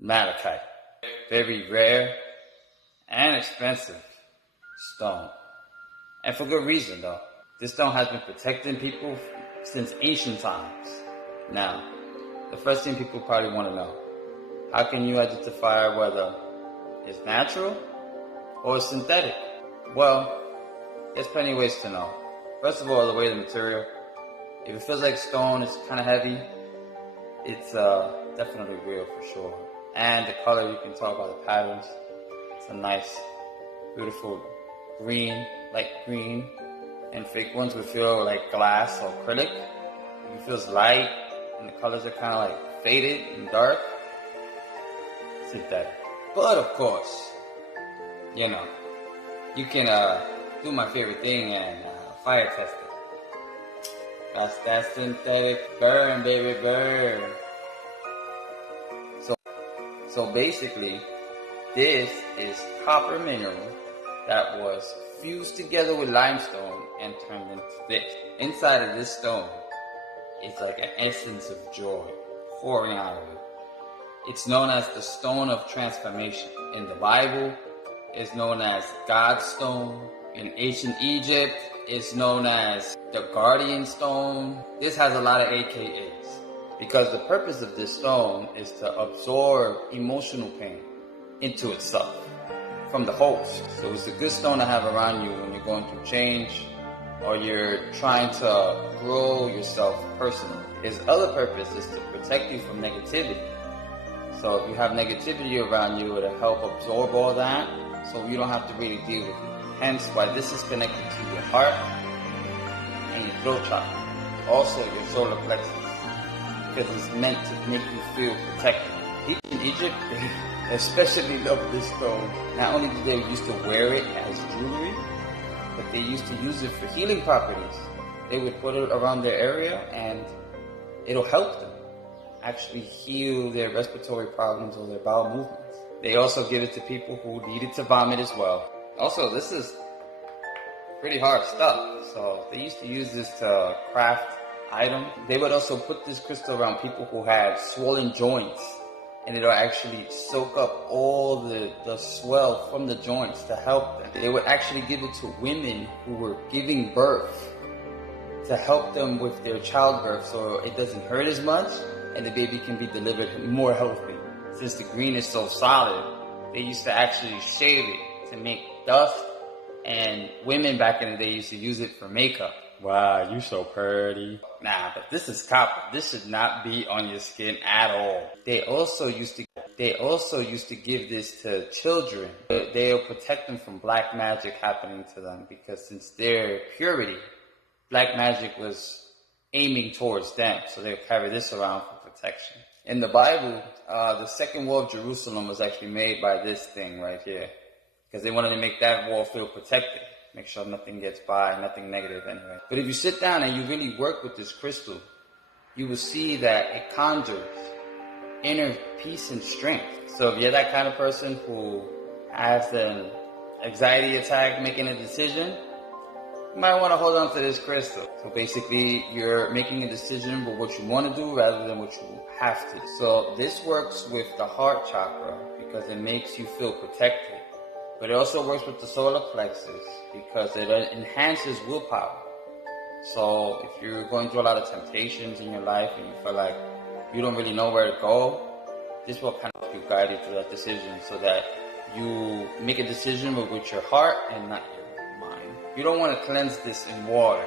Malachite. Very rare and expensive stone. And for good reason though. This stone has been protecting people since ancient times. Now, the first thing people probably want to know, how can you identify whether it's natural or synthetic? Well, there's plenty of ways to know. First of all, the weight of the material. If it feels like stone, it's kind of heavy, it's definitely real for sure. And the color, you can tell by the patterns. It's a nice, beautiful green, light green. And fake ones would feel like glass or acrylic. If it feels light and the colors are kind of like faded and dark, synthetic. But of course, you know, you can do my favorite thing and fire test it. That's that synthetic. Burn, baby, burn. So basically, this is copper mineral that was fused together with limestone and turned into this. Inside of this stone is like an essence of joy pouring out of it. It's known as the stone of transformation. In the Bible, it's known as God's stone. In ancient Egypt, it's known as the guardian stone. This has a lot of AKAs because the purpose of this stone is to absorb emotional pain into itself from the host. So it's a good stone to have around you when you're going through change or you're trying to grow yourself personally. Its other purpose is to protect you from negativity. So if you have negativity around you, it'll help absorb all that so you don't have to really deal with it. Hence why this is connected to your heart and your throat chakra. Also your solar plexus, because it's meant to make you feel protected. People in Egypt, they especially love this stone. Not only do they used to wear it as jewelry, but they used to use it for healing properties. They would put it around their area and it'll help them actually heal their respiratory problems or their bowel movements. They also give it to people who needed to vomit as well. Also, this is pretty hard stuff. So they used to use this to craft items. They would also put this crystal around people who had swollen joints, and it'll actually soak up all the swell from the joints to help them. They would actually give it to women who were giving birth to help them with their childbirth so it doesn't hurt as much and the baby can be delivered more healthy. Since the green is so solid, they used to actually shave it to make dust, and women back in the day used to use it for makeup. Wow, you so pretty. Nah, but this is copper. This should not be on your skin at all. They also used to give this to children. They'll protect them from black magic happening to them, because since their purity, black magic was aiming towards them. So they'll carry this around for protection. In the Bible, the second wall of Jerusalem was actually made by this thing right here, because they wanted to make that wall feel protected. Make sure nothing gets by, nothing negative anyway. But if you sit down and you really work with this crystal, you will see that it conjures inner peace and strength. So if you're that kind of person who has an anxiety attack making a decision, you might want to hold on to this crystal. So basically, you're making a decision with what you want to do rather than what you have to. So this works with the heart chakra because it makes you feel protected. But it also works with the solar plexus because it enhances willpower. So if you're going through a lot of temptations in your life and you feel like you don't really know where to go, this will kind of help you guide you through that decision so that you make a decision with your heart and not your mind. You don't want to cleanse this in water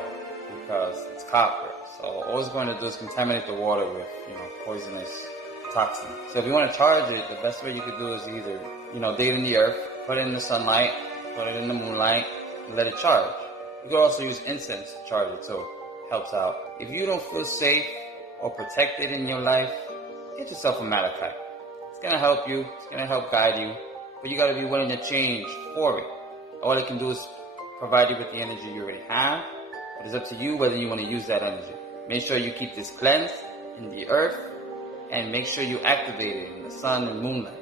because it's copper. So all it's going to do is contaminate the water with, poisonous toxins. So if you want to charge it, the best way you could do is either, dig it in the earth, put it in the sunlight, put it in the moonlight, and let it charge. You can also use incense to charge it, so it helps out. If you don't feel safe or protected in your life, get yourself a malachite. It's going to help you, it's going to help guide you, but you got to be willing to change for it. All it can do is provide you with the energy you already have, but it's up to you whether you want to use that energy. Make sure you keep this cleansed in the earth, and make sure you activate it in the sun and moonlight,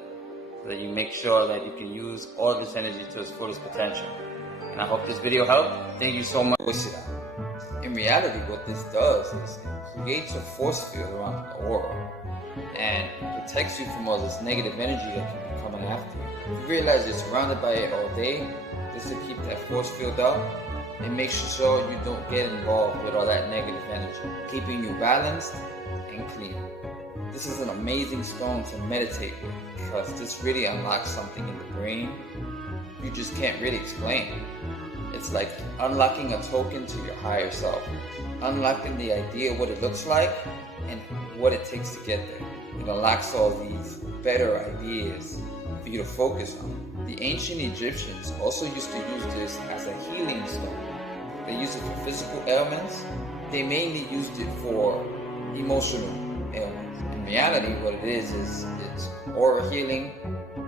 so that you make sure that you can use all this energy to its fullest potential. And I hope this video helped. Thank you so much. In reality, what this does is it creates a force field around the aura and protects you from all this negative energy that can be coming after you. If you realize you're surrounded by it all day, just to keep that force field up, it makes sure you don't get involved with all that negative energy, keeping you balanced and clean. This is an amazing stone to meditate with because this really unlocks something in the brain you just can't really explain. It's like unlocking a token to your higher self, unlocking the idea of what it looks like and what it takes to get there. It unlocks all these better ideas for you to focus on. The ancient Egyptians also used to use this as a healing stone. They used it for physical ailments. They mainly used it for emotional ailments. In reality, what it is it's aura healing,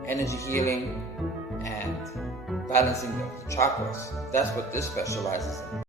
energy healing, and balancing the chakras. That's what this specializes in.